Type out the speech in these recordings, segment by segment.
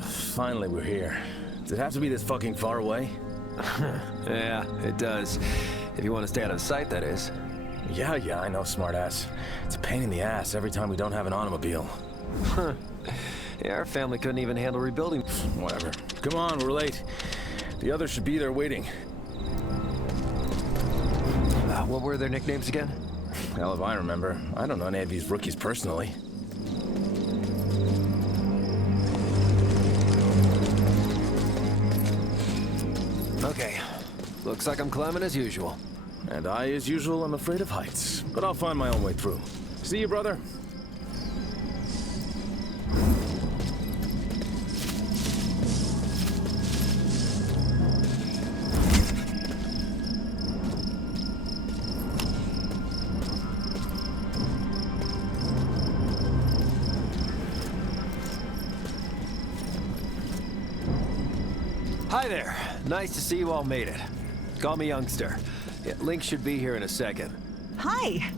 Finally we're here. Does it have to be this fucking far away? Yeah, it does. If you want to stay out of sight, that is. Yeah, I know, smartass. It's a pain in the ass every time we don't have an automobile. Yeah, our family couldn't even handle rebuilding. Whatever. Come on, we're late. The others should be there waiting. What were their nicknames again? Hell if I remember. I don't know any of these rookies personally. Okay. Looks like I'm climbing as usual. And I, as usual, am afraid of heights. But I'll find my own way through. See you, brother. Hi there. Nice to see you all made it. Call me Youngster. Yeah, Link should be here in a second. Hi.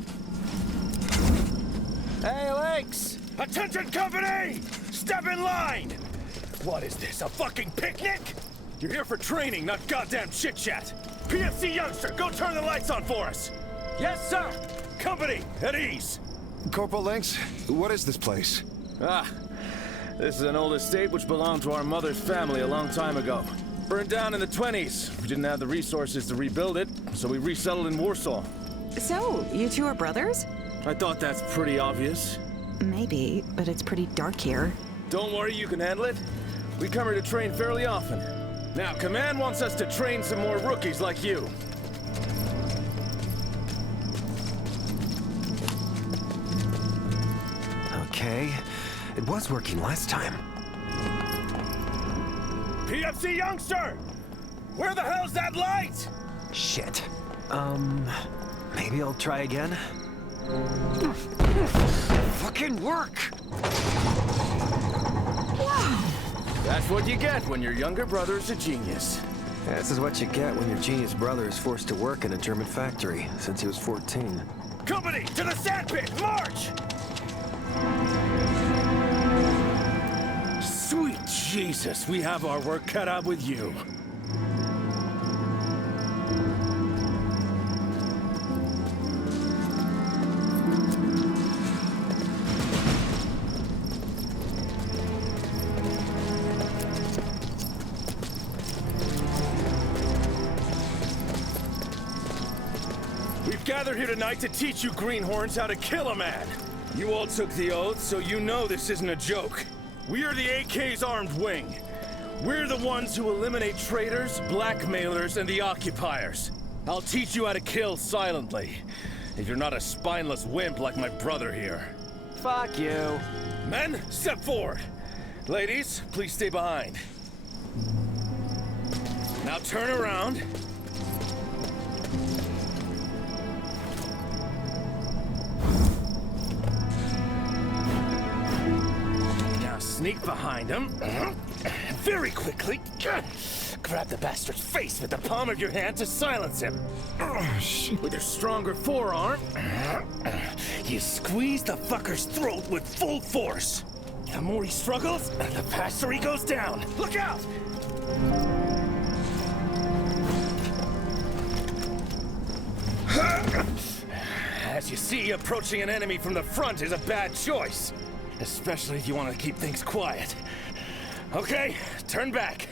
Hey, Lynx! Attention, company! Step in line! What is this, a fucking picnic? You're here for training, not goddamn chit-chat. PFC Youngster, go turn the lights on for us! Yes, sir! Company, at ease! Corporal Lynx, what is this place? This is an old estate which belonged to our mother's family a long time ago. Burned down in the 20s. We didn't have the resources to rebuild it, so we resettled in Warsaw. So, you two are brothers? I thought that's pretty obvious. Maybe, but it's pretty dark here. Don't worry, you can handle it. We come here to train fairly often. Now, Command wants us to train some more rookies like you. Okay. It was working last time. PFC Youngster! Where the hell's that light? Shit. Maybe I'll try again? Fucking work! That's what you get when your younger brother's a genius. This is what you get when your genius brother is forced to work in a German factory since he was 14. Company, to the sandpit, march! Sweet Jesus, we have our work cut out with you. We've gathered here tonight to teach you greenhorns how to kill a man. You all took the oath, so you know this isn't a joke. We are the AK's armed wing. We're the ones who eliminate traitors, blackmailers, and the occupiers. I'll teach you how to kill silently, if you're not a spineless wimp like my brother here. Fuck you. Men, step forward. Ladies, please stay behind. Now turn around. Sneak behind him. Very quickly. Grab the bastard's face with the palm of your hand to silence him. With your stronger forearm, you squeeze the fucker's throat with full force. The more he struggles, the faster he goes down. Look out! As you see, approaching an enemy from the front is a bad choice. Especially if you want to keep things quiet. Okay, turn back.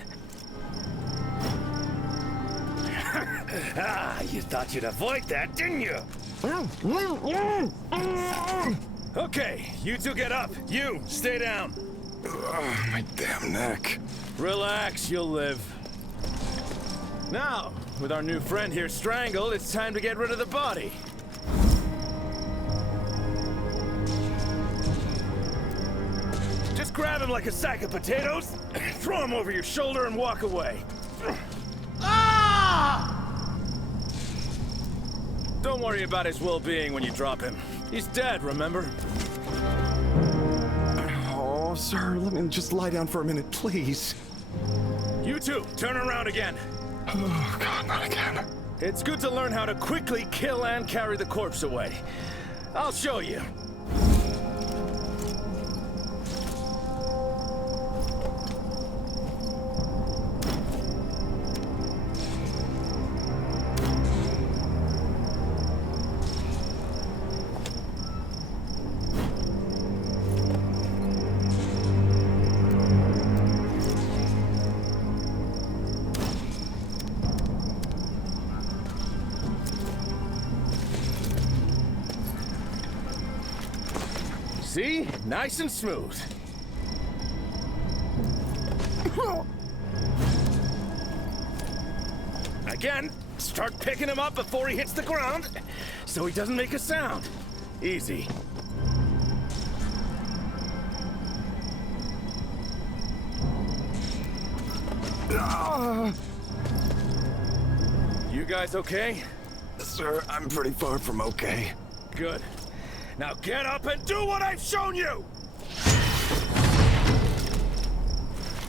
You thought you'd avoid that, didn't you? Okay, you two get up. You, stay down. My damn neck. Relax, you'll live. Now, with our new friend here strangled, it's time to get rid of the body. Just grab him like a sack of potatoes, throw him over your shoulder and walk away. Don't worry about his well-being when you drop him. He's dead, remember? Oh, sir, let me just lie down for a minute, please. You two, turn around again. Oh, God, not again. It's good to learn how to quickly kill and carry the corpse away. I'll show you. See? Nice and smooth. Again, start picking him up before he hits the ground, so he doesn't make a sound. Easy. You guys okay? Sir, I'm pretty far from okay. Good. Now get up and do what I've shown you!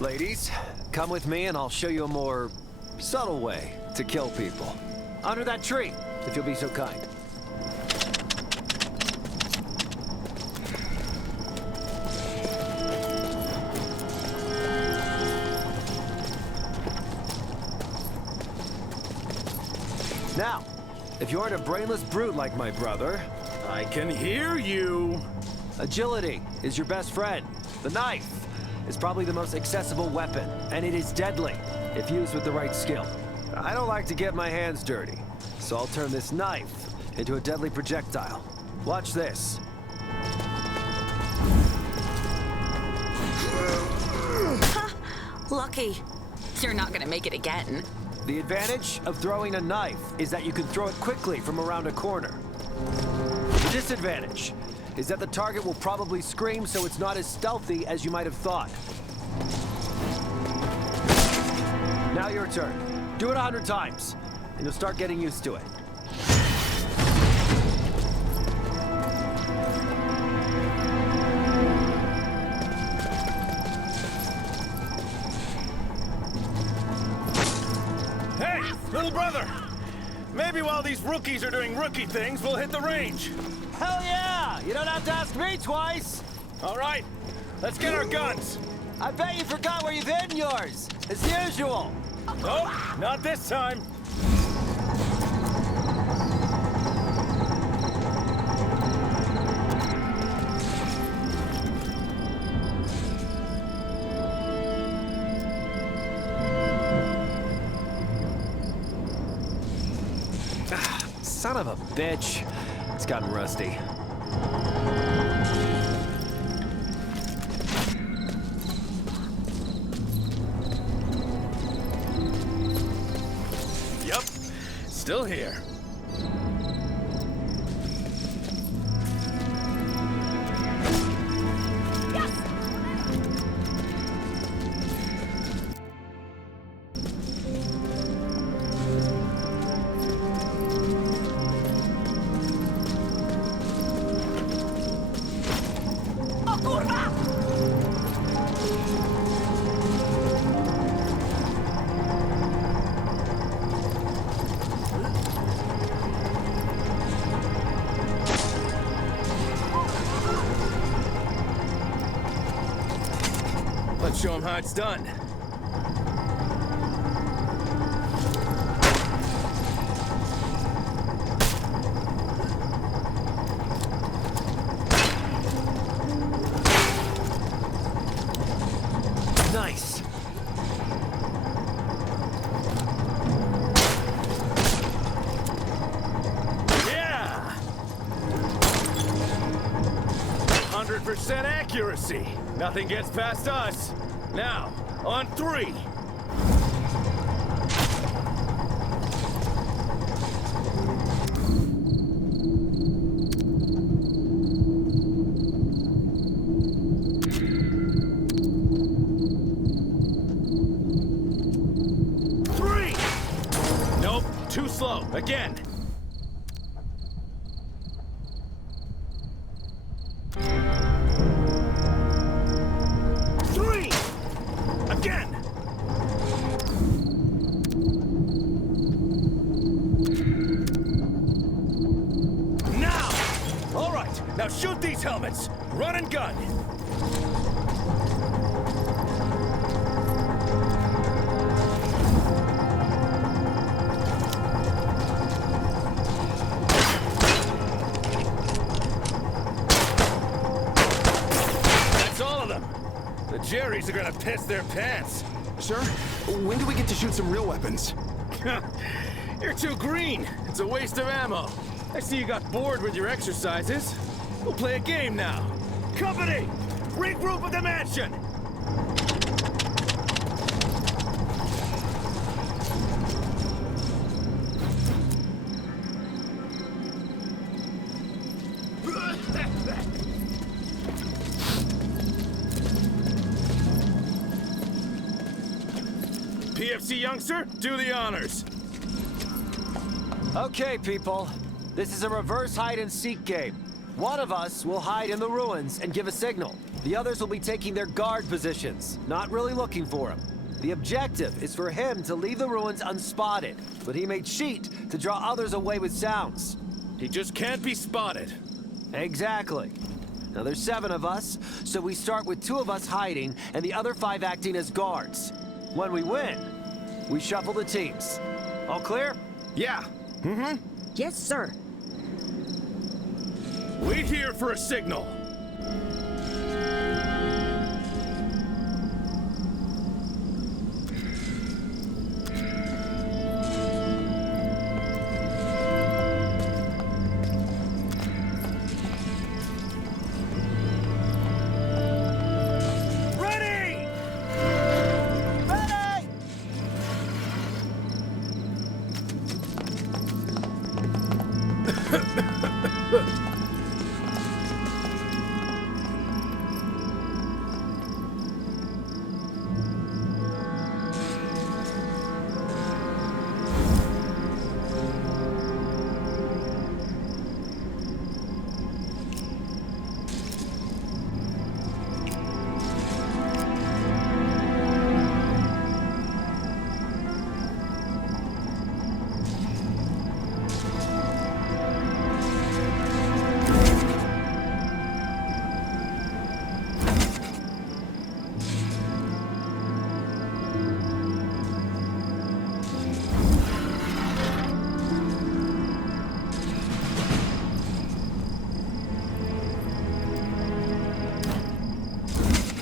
Ladies, come with me and I'll show you a more subtle way to kill people. Under that tree, if you'll be so kind. Now, if you aren't a brainless brute like my brother, I can hear you! agility is your best friend. The knife is probably the most accessible weapon, and it is deadly if used with the right skill. I don't like to get my hands dirty, so I'll turn this knife into a deadly projectile. Watch this. Lucky. You're not gonna make it again. The advantage of throwing a knife is that you can throw it quickly from around a corner. The disadvantage is that the target will probably scream, so it's not as stealthy as you might have thought. Now your turn. Do it 100 times, and you'll start getting used to it. Hey, little brother! Maybe while these rookies are doing rookie things, we'll hit the range. Hell yeah! You don't have to ask me twice! All right, let's get our guns. I bet you forgot where you've hidden yours, as usual! Nope, not this time. Son of a bitch. It's gotten rusty. Yup, still here. Let's show him how it's done. Nice. Yeah! 100% accuracy. Nothing gets past us. Now, on 3. Nope, too slow. Again. 3. Again. Now. All right. Now shoot these helmets. Run and gun. The Jerrys are gonna piss their pants. Sir, when do we get to shoot some real weapons? You're too green. It's a waste of ammo. I see you got bored with your exercises. We'll play a game now. Company! Regroup at the mansion! PFC youngster, do the honors. Okay, people. This is a reverse hide-and-seek game. One of us will hide in the ruins and give a signal. The others will be taking their guard positions, not really looking for him. The objective is for him to leave the ruins unspotted, but he may cheat to draw others away with sounds. He just can't be spotted. Exactly. Now there's 7 of us, so we start with 2 of us hiding and the other 5 acting as guards. When we win, we shuffle the teams. All clear? Yeah. Yes, sir. Wait here for a signal. Ready! Ready!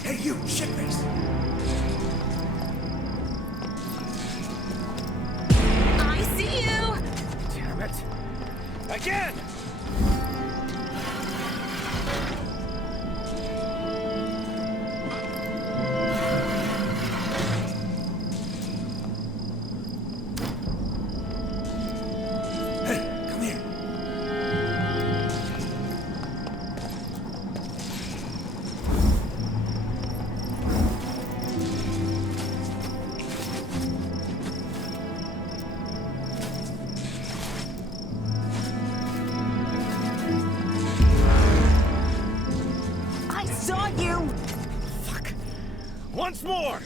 Hey, you, shitface! I see you! Damn it. Again! Hey, come here. I saw you! Fuck. Once more!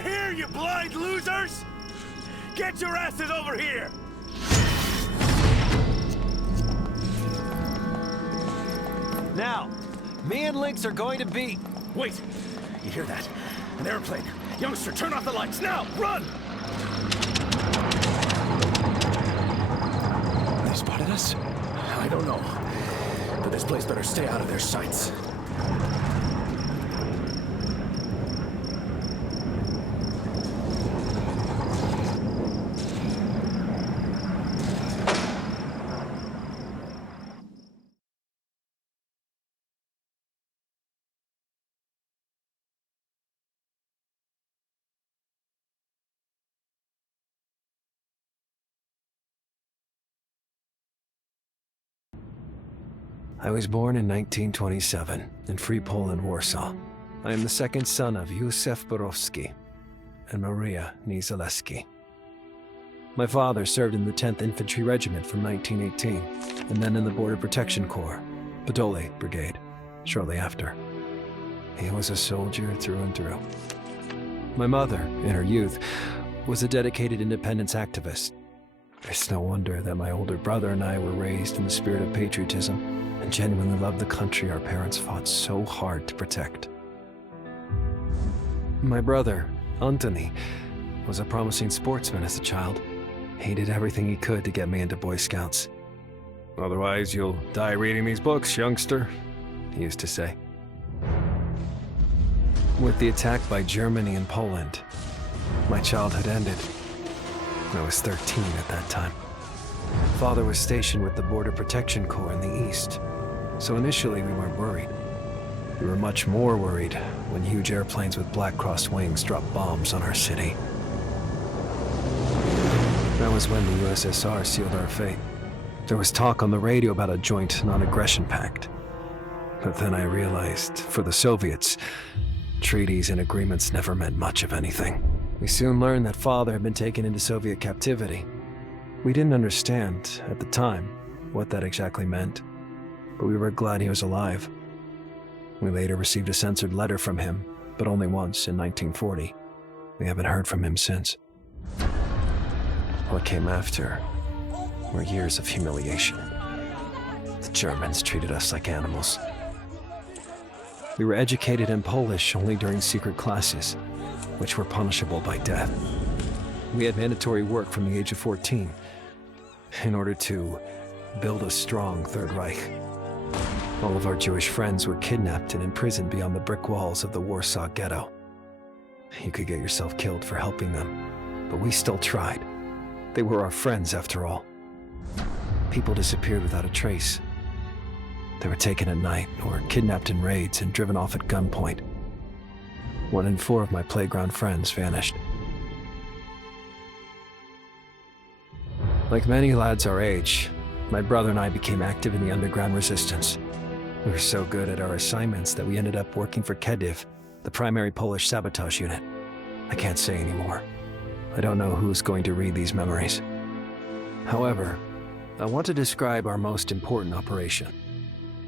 over here, you blind losers! Get your asses over here! Now, me and Lynx are going to be... Wait! You hear that? An airplane! Youngster, turn off the lights now! Run! They spotted us? I don't know. But this place better stay out of their sights. I was born in 1927 in Free Poland, Warsaw. I am the second son of Józef Borowski and Maria Niezaleski. My father served in the 10th Infantry Regiment from 1918, and then in the Border Protection Corps, Podole Brigade, shortly after. He was a soldier through and through. My mother, in her youth, was a dedicated independence activist. It's no wonder that my older brother and I were raised in the spirit of patriotism and genuinely loved the country our parents fought so hard to protect. My brother, Antoni, was a promising sportsman as a child. He did everything he could to get me into Boy Scouts. "Otherwise, you'll die reading these books, youngster," he used to say. With the attack by Germany and Poland, my childhood ended. I was 13 at that time. Father was stationed with the Border Protection Corps in the east, so initially we weren't worried. We were much more worried when huge airplanes with Black Cross wings dropped bombs on our city. That was when the USSR sealed our fate. There was talk on the radio about a joint non-aggression pact. But then I realized, for the Soviets, treaties and agreements never meant much of anything. We soon learned that Father had been taken into Soviet captivity. We didn't understand, at the time, what that exactly meant, but we were glad he was alive. We later received a censored letter from him, but only once, in 1940. We haven't heard from him since. What came after were years of humiliation. The Germans treated us like animals. We were educated in Polish only during secret classes, which were punishable by death. We had mandatory work from the age of 14 in order to build a strong Third Reich. All of our Jewish friends were kidnapped and imprisoned beyond the brick walls of the Warsaw Ghetto. You could get yourself killed for helping them, but we still tried. They were our friends, after all. People disappeared without a trace. They were taken at night or kidnapped in raids and driven off at gunpoint. 1 in 4 of my playground friends vanished. Like many lads our age, my brother and I became active in the underground resistance. We were so good at our assignments that we ended up working for Kediv, the primary Polish sabotage unit. I can't say anymore. I don't know who's going to read these memories. However, I want to describe our most important operation.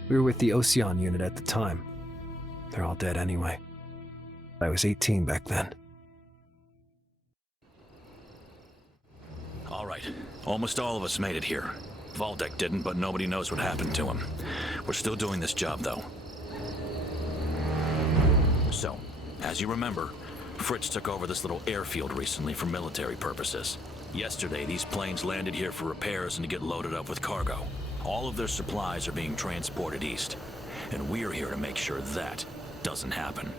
We were with the Ocean unit at the time. They're all dead anyway. I was 18 back then. All right. Almost all of us made it here. Valdek didn't, but nobody knows what happened to him. We're still doing this job, though. So, as you remember, Fritz took over this little airfield recently for military purposes. Yesterday, these planes landed here for repairs and to get loaded up with cargo. All of their supplies are being transported east, and we're here to make sure that doesn't happen.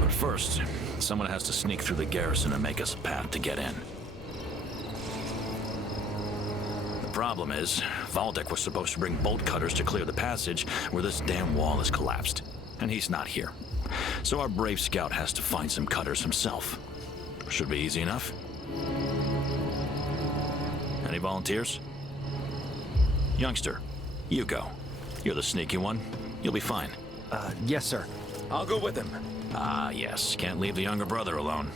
But first, someone has to sneak through the garrison and make us a path to get in. The problem is, Valdek was supposed to bring bolt cutters to clear the passage where this damn wall has collapsed, and he's not here. So our brave scout has to find some cutters himself. Should be easy enough. Any volunteers? Youngster, you go. You're the sneaky one. You'll be fine. Yes, sir. I'll go with him. Ah, yes. Can't leave the younger brother alone.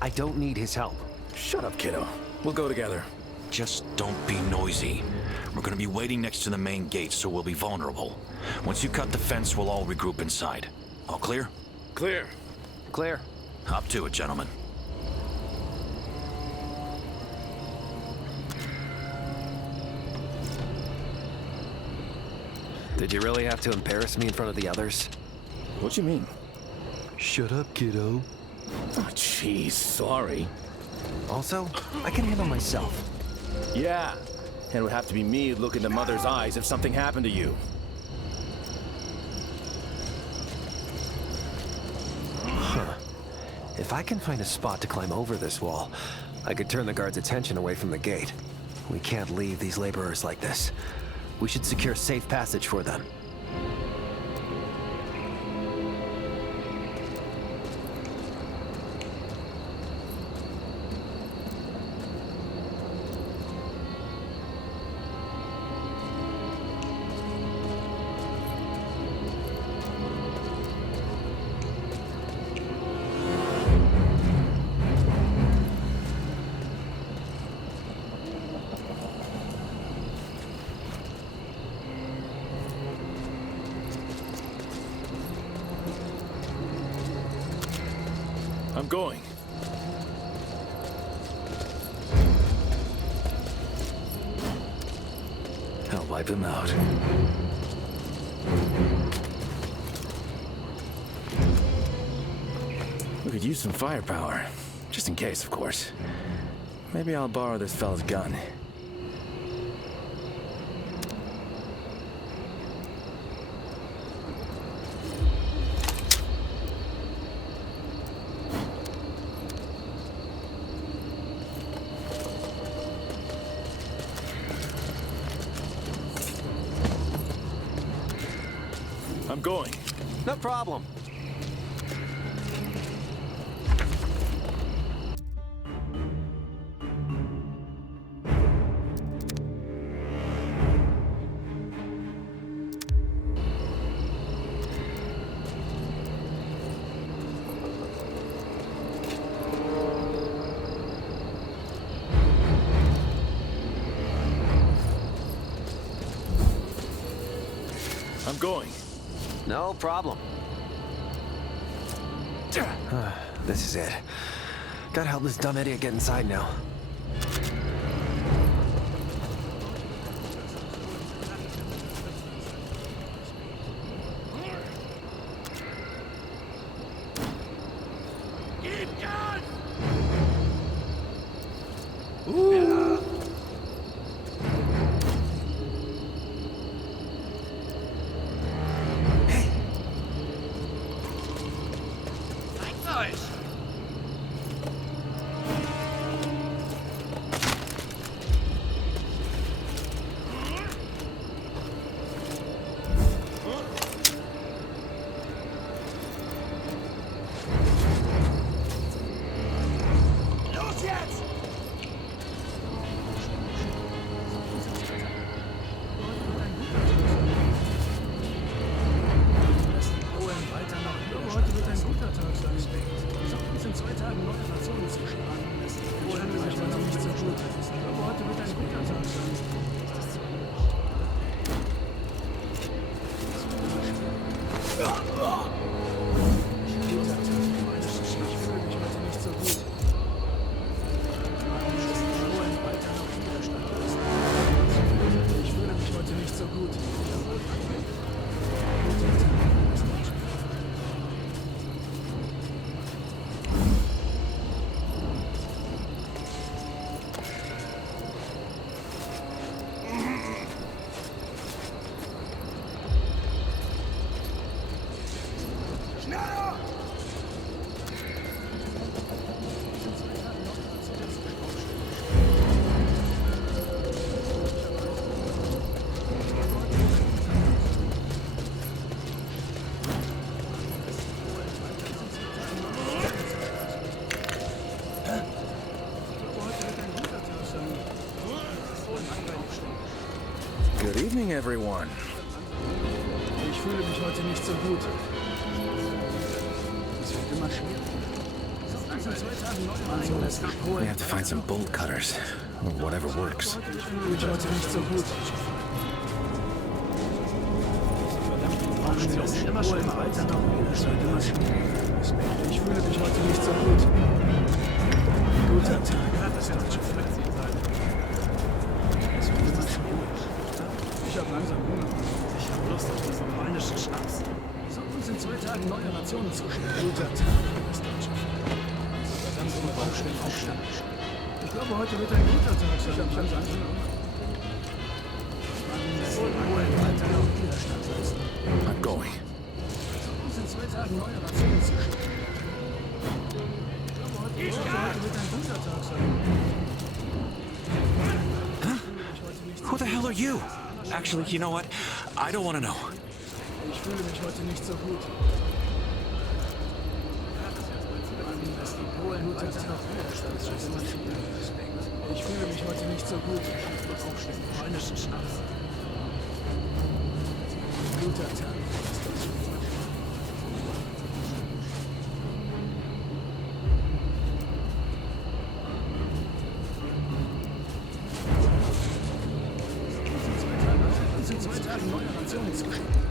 I don't need his help. Shut up, kiddo. We'll go together. Just don't be noisy. We're gonna be waiting next to the main gate, so we'll be vulnerable. Once you cut the fence, we'll all regroup inside. All clear? Clear. Clear. Hop to it, gentlemen. Did you really have to embarrass me in front of the others? What you mean? Shut up, kiddo. Oh, jeez, sorry. Also, I can handle myself. Yeah, and it would have to be me look into Mother's eyes if something happened to you. If I can find a spot to climb over this wall, I could turn the guards' attention away from the gate. We can't leave these laborers like this. We should secure safe passage for them. I'm going. I'll wipe him out. We could use some firepower. Just in case, of course. Maybe I'll borrow this fella's gun. I'm going. No problem. I'm going. No problem. This is it. Gotta help this dumb idiot get inside now. Good evening, everyone. Ich fühle mich heute nicht so gut. Es wird immer schwieriger. We have to find some bolt cutters, or whatever works. Ich fühle mich heute nicht so gut. Es wird immer schlimmer. Es wird immer schwieriger. Ich fühle mich heute nicht so gut. Guter Tag. Es wird immer zu ruhig. Ich habe langsam Hunger. Ich habe Lust auf diesen polnischen Schnaps. Wir sollten uns in 2 Tagen neue Rationen zuschicken. Guter Tag. Verdammt, mein Bauch steht aufstellen. Ich glaube, heute wird ein guter Tag sein. Ich habe langsam Hunger. I'm going. Uns in 2 Tagen neue Rationen zuschicken. Ich glaube, heute wird ein guter Tag sein. Who the hell are you? Actually, you know what? I don't want to know. Ich fühle mich heute nicht so gut. Ich fühle mich heute nicht so gut. Polnischen Schnaps. Guter Tag. Uns in 2 Tagen neue Rationen zuschicken.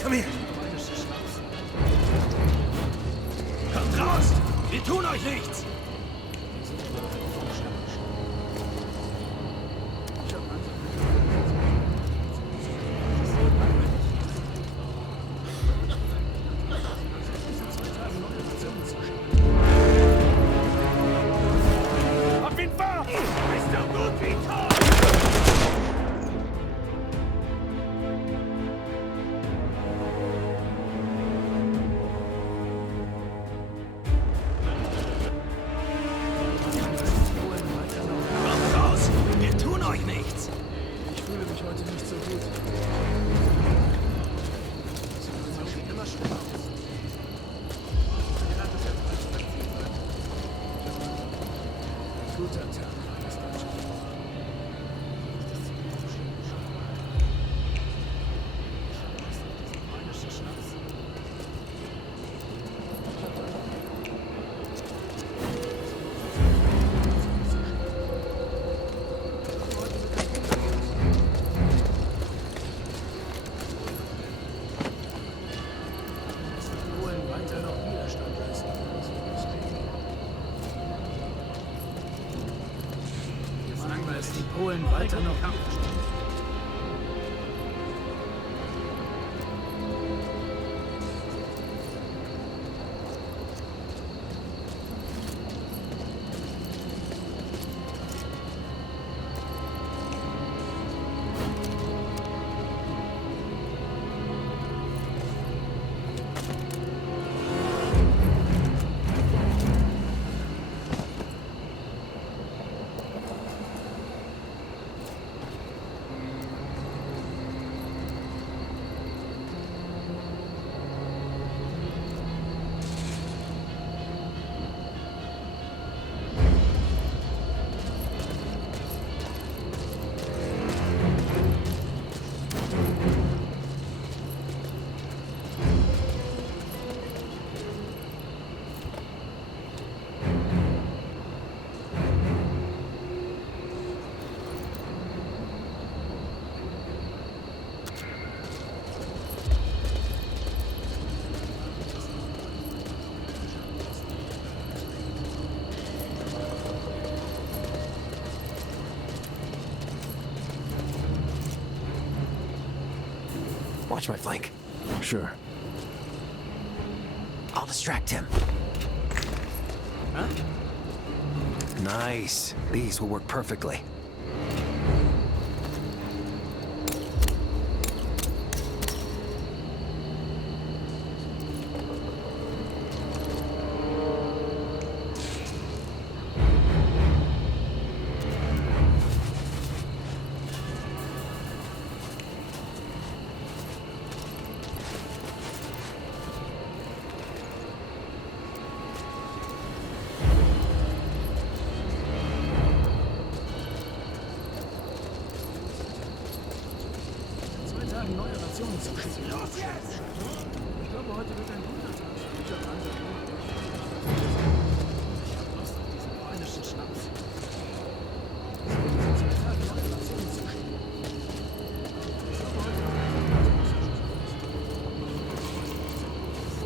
Komm her! Kommt raus! Wir tun euch nichts! Hab ihn wahr! Ist doch gut wie tot! Ich fühle mich heute nicht so gut. Das sieht immer schlimmer aus. Guter Tag. Polen weiter noch Widerstand. Watch my flank. Sure. I'll distract him. Huh? Nice. These will work perfectly. Neue Rationen zuschicken. Ich glaube, heute wird ein guter Tag für Richard Hansen. Ich habe Lust auf diesen polnischen Schnaps. Sie 2 Tage neue Rationen zuschicken. Ich glaube, heute wird ein guter Tag für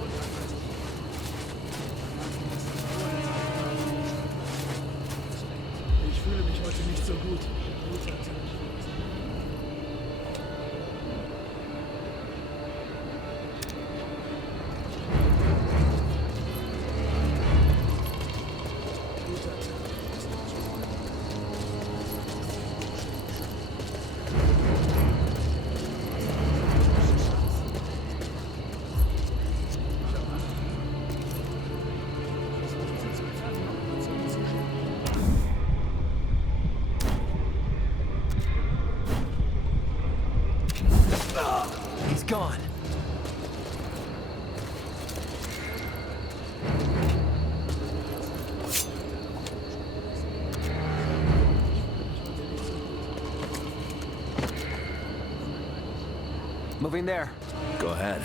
Ich fühle mich heute nicht so gut. Guter Tag. He's gone. Moving there. Go ahead.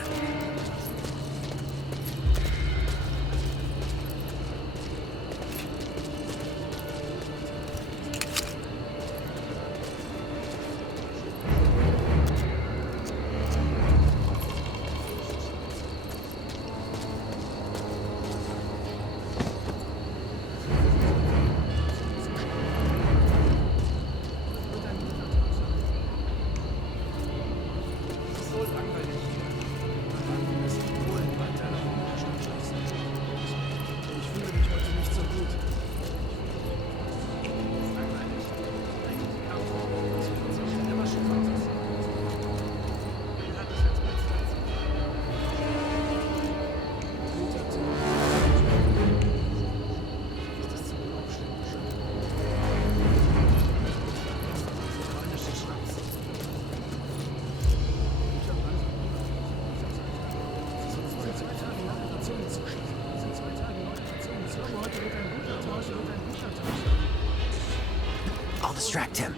I'll distract him.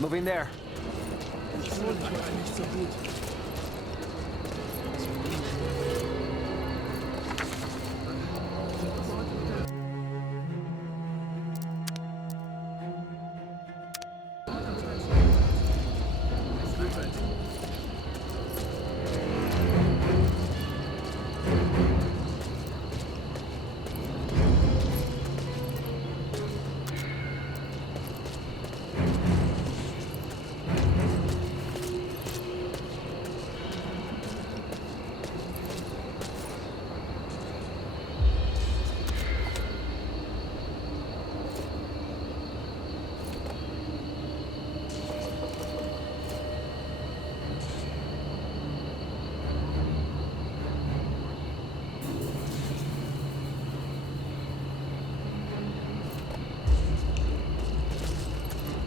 Moving there. Ich fühle mich heute nicht so gut.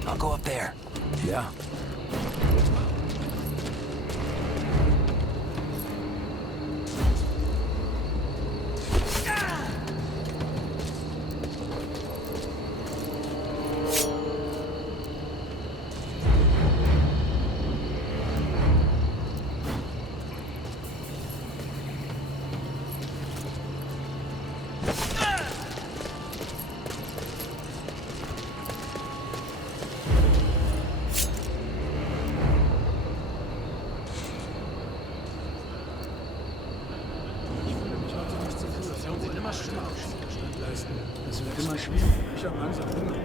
I'll go up there. Yeah. Das wird immer schwieriger. Ich habe langsam Hunger.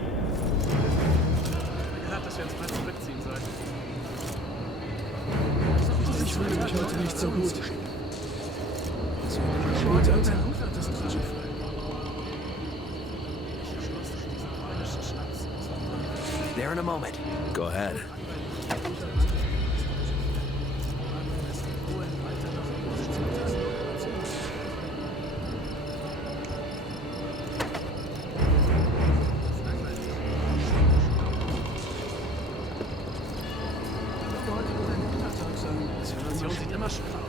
Ja, dass wir uns mal zurückziehen sollten. Ich fühle mich heute nicht so gut. Es wird immer schwieriger. Das ist gerade voll. There in a moment. Go ahead. Die Situation sieht immer schlimmer aus.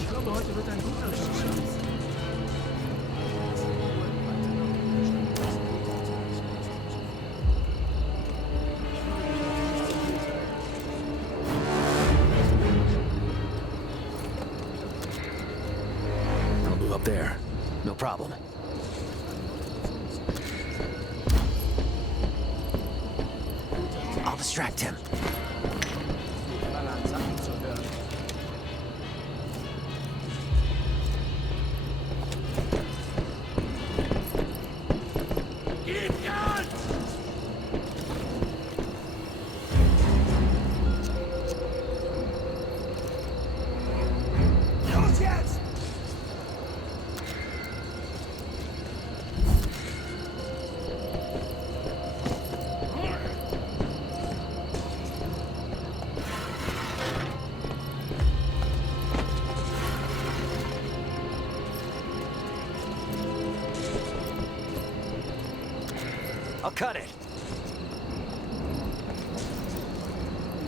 Ich glaube, heute wird ein guter Tag. I'll move up there. No problem. I'll distract him. I'll cut it.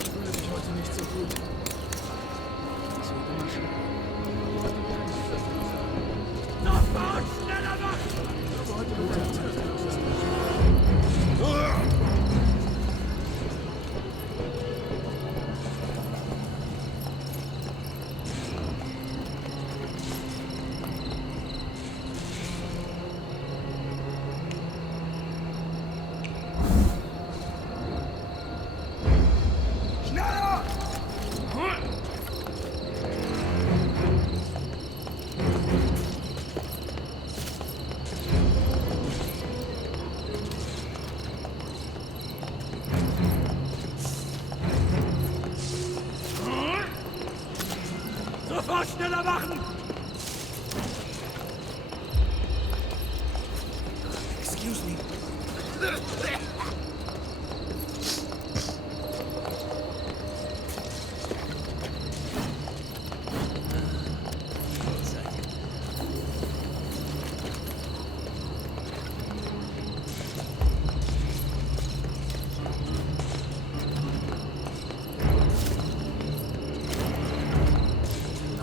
Ich fühle mich heute nicht so gut. Es wird immer schlimmer. Sofort schneller machen! Ich glaube, heute wird ein guter Tag sein. Sofort schneller machen! Excuse me.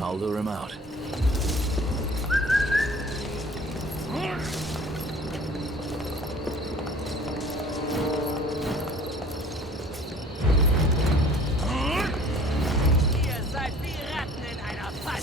I'll lure him out. Ihr seid wie Ratten in einer Falle.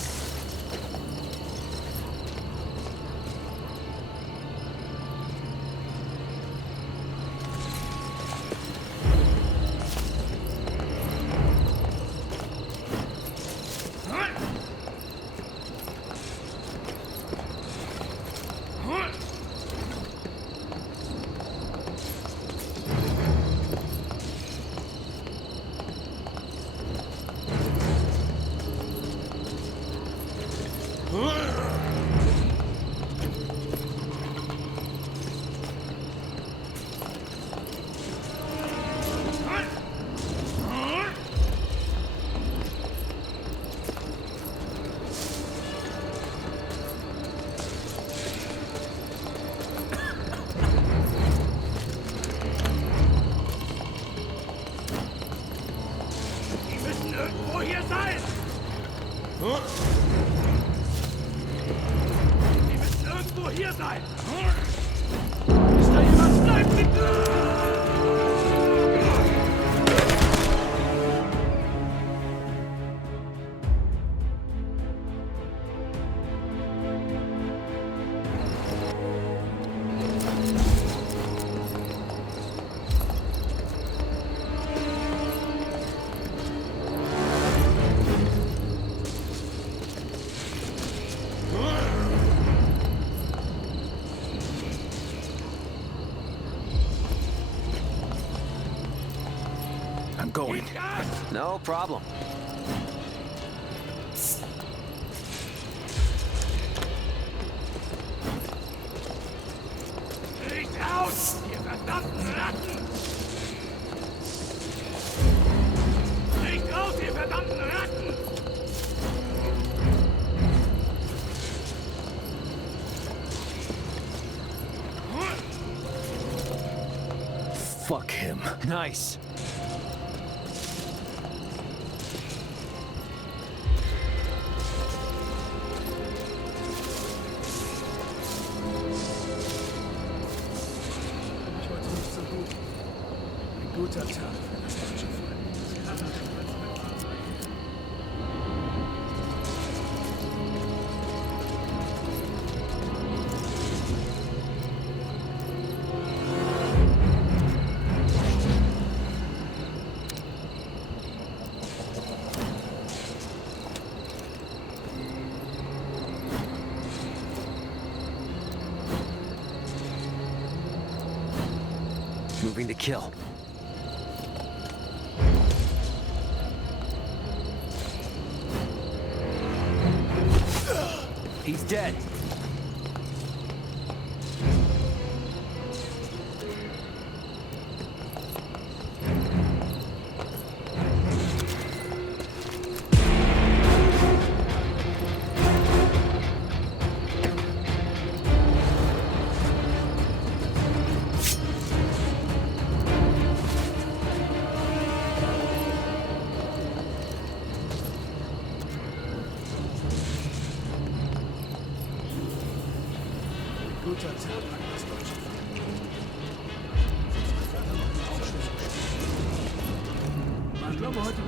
I'm going. No problem. Licht aus, ihr verdammten Ratten! Licht aus, ihr verdammten Ratten! Fuck him. Nice. Ich heute nicht so gut. Ein guter Tag für das deutsche Volk. Sie haben den Prinzen Moving to kill. He's dead. guter Tag für das deutsche Volk. Ich glaube heute...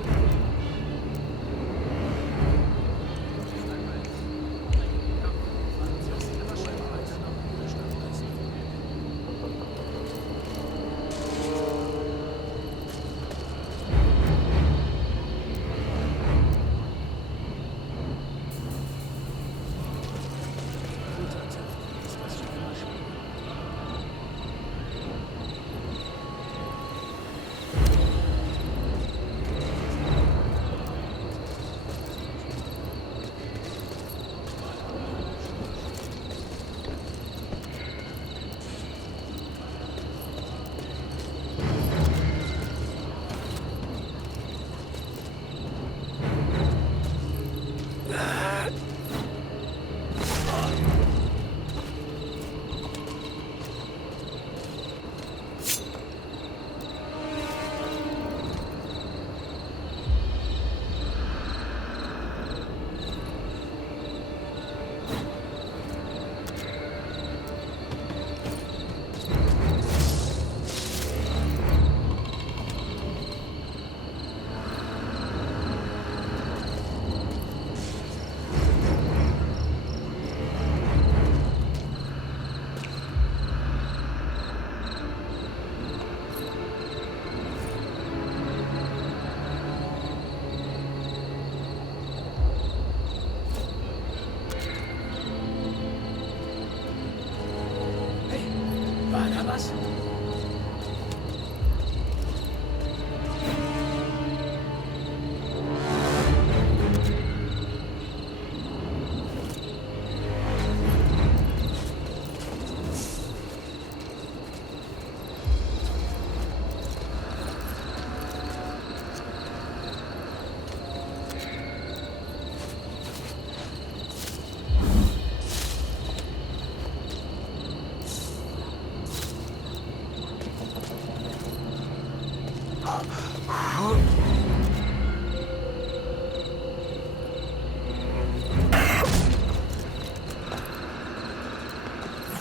War da was?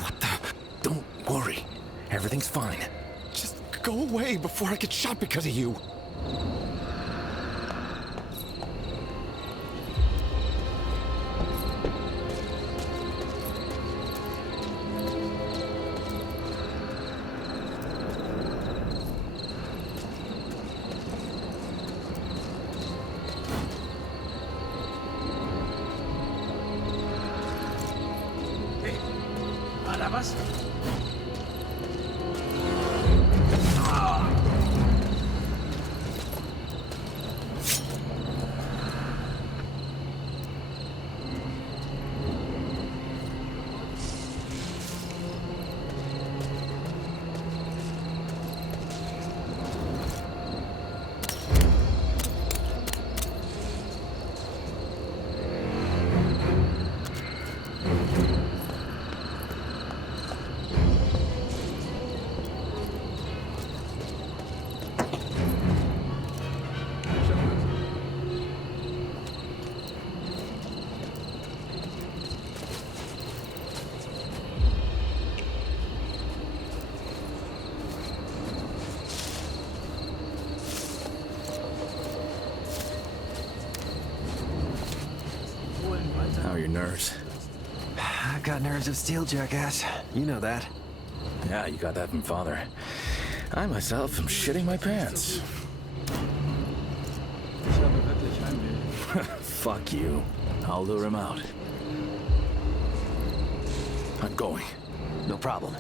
What the? Don't worry. Everything's fine. Just go away before I get shot because of you. War da was? nerves. I've got nerves of steel, jackass. You know that. Yeah, you got that from Father. I myself am shitting my pants. Ich habe wirklich Heimweh. Fuck you. I'll lure him out. I'm going. No problem.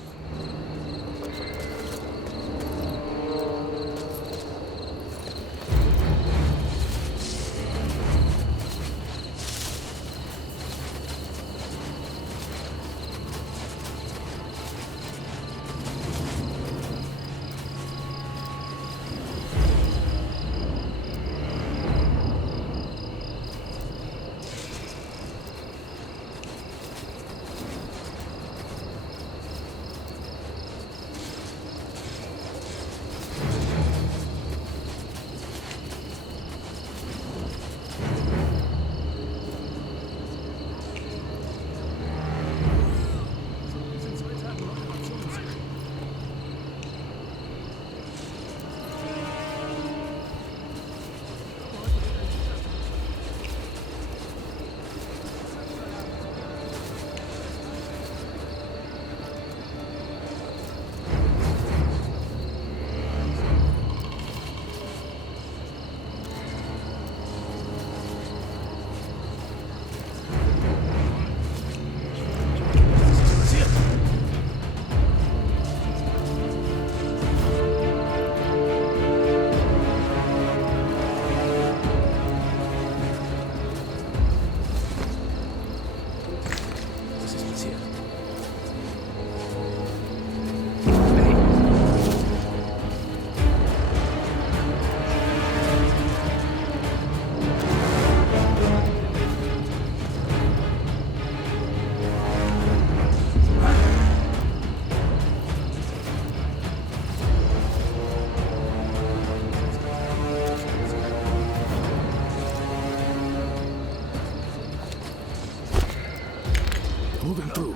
Moving through.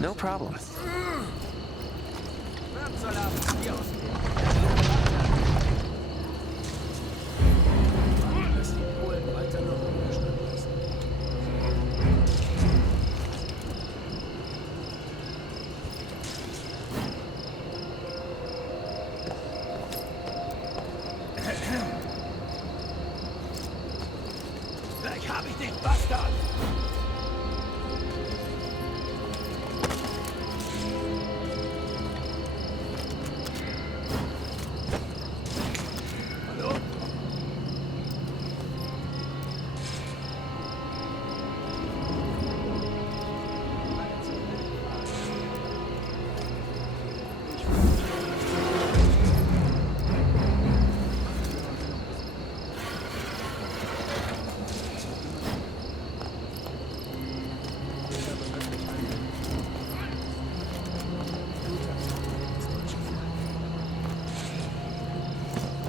No problem. Lässt die Polen weiter nach Ruhestand lassen. Gleich hab ich dich, Bastard!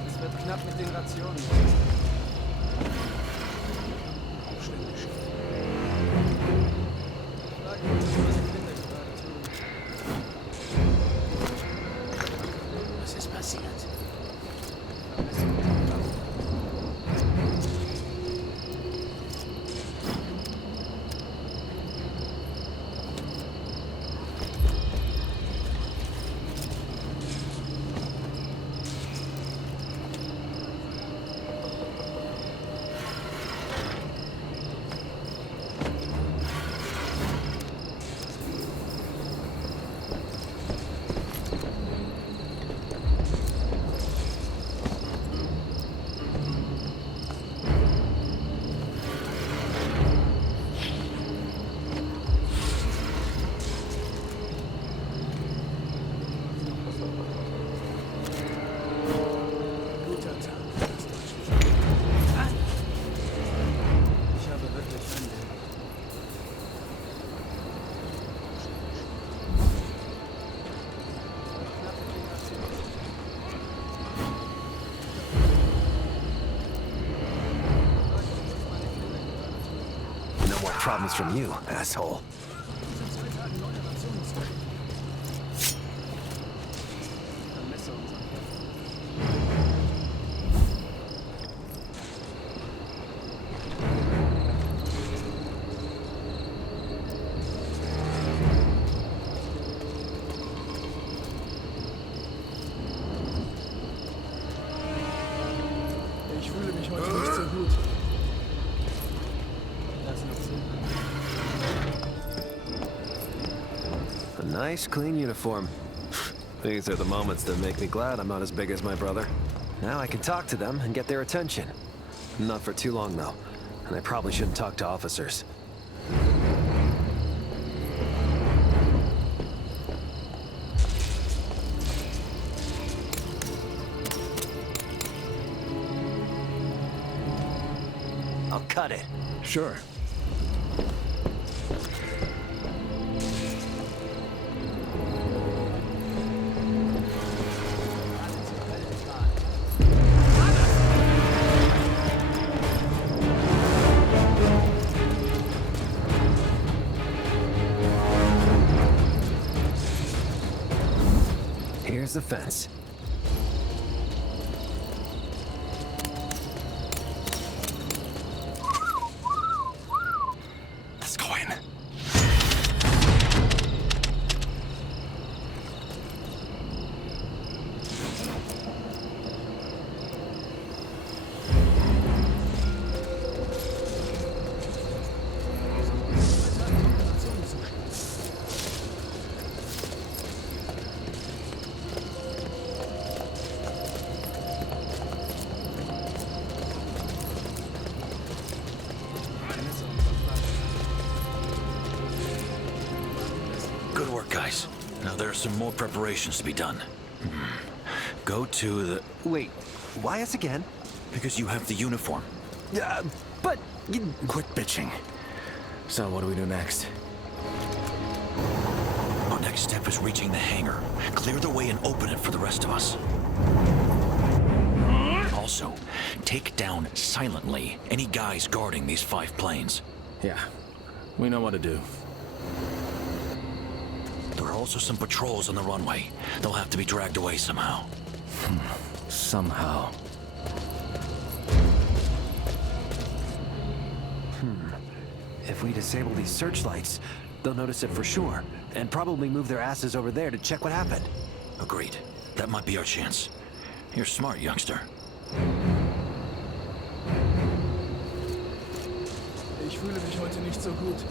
Es wird knapp mit den Rationen. Aufständig. Ich frage mich, was die Kinder gerade tun. Was ist passiert? Guter Tag. Ich habe wirklich Heimweh. No more problems from you, asshole. Messer und Nice, clean uniform. These are the moments that make me glad I'm not as big as my brother. Now I can talk to them and get their attention. Not for too long, though. And I probably shouldn't talk to officers. I'll cut it. Sure. Here's the fence. Let's go in. Good work, guys. Now there are some more preparations to be done. Go to the... Wait, why us again? Because you have the uniform. But... Quit bitching. So what do we do next? Our next step is reaching the hangar. Clear the way and open it for the rest of us. Also, take down silently any guys guarding these 5 planes. Yeah, we know what to do. There are also some patrols on the runway. They'll have to be dragged away somehow. Somehow. If we disable these searchlights, they'll notice it for sure, and probably move their asses over there to check what happened. Agreed. That might be our chance. You're smart, youngster. Ich fühle mich heute nicht so gut.